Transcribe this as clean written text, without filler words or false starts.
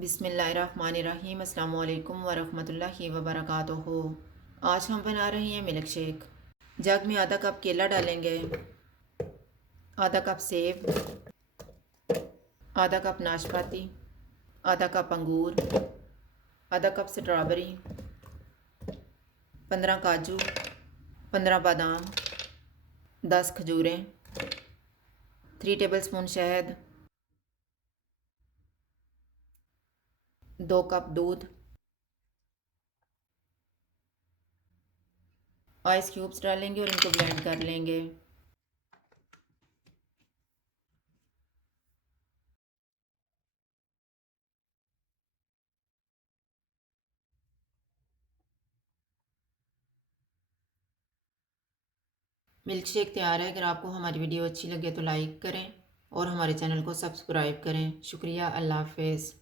बिस्मिल्लाहिर्रहमानिर्रहीम अस्सलाम वालेकुम वरहमतुल्लाहि वबरकातुहू। आज हम बना रहे हैं मिल्क शेक। जग में आधा कप केला डालेंगे, आधा कप सेब, आधा कप नाशपाती, आधा कप अंगूर, आधा कप स्ट्रॉबेरी, 15 काजू, 15 बादाम, 10 खजूरें, 3 टेबलस्पून शहद, 2 कप दूध, आइस क्यूब्स डालेंगे और इनको ब्लेंड कर लेंगे। मिल्क शेक तैयार है। अगर आपको हमारी वीडियो अच्छी लगे तो लाइक करें और हमारे चैनल को सब्सक्राइब करें। शुक्रिया। अल्लाह हाफ़िज़।